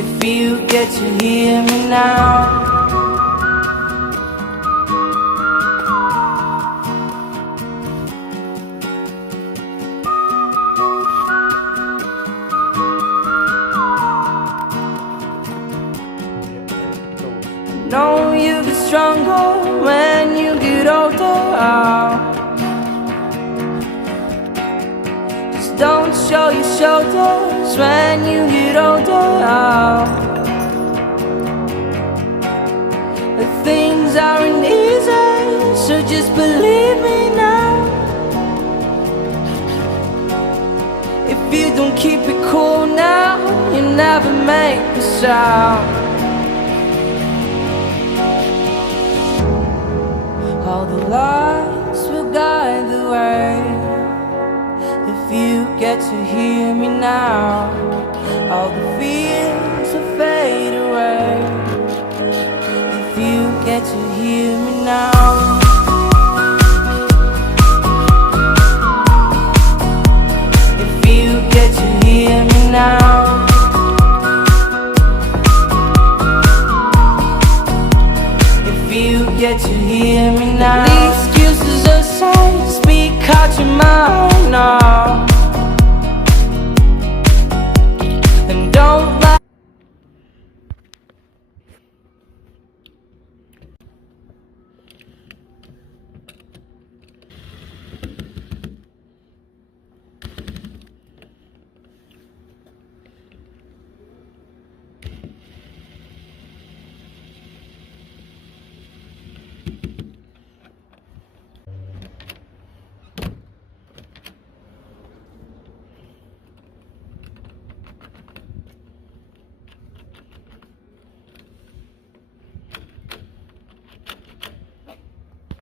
If you get to hear me now. Know you get stronger when you get older. Just don't show your shoulders when you get older. Things aren't easy, so just believe me now. If you don't keep it cool now, you never make a sound. All the lights will guide the way. If you get to hear me now, all the fears will fade away. If you get to hear me now. If you get to hear me now. If you get to hear me now. The excuses aside, speak out your mind now.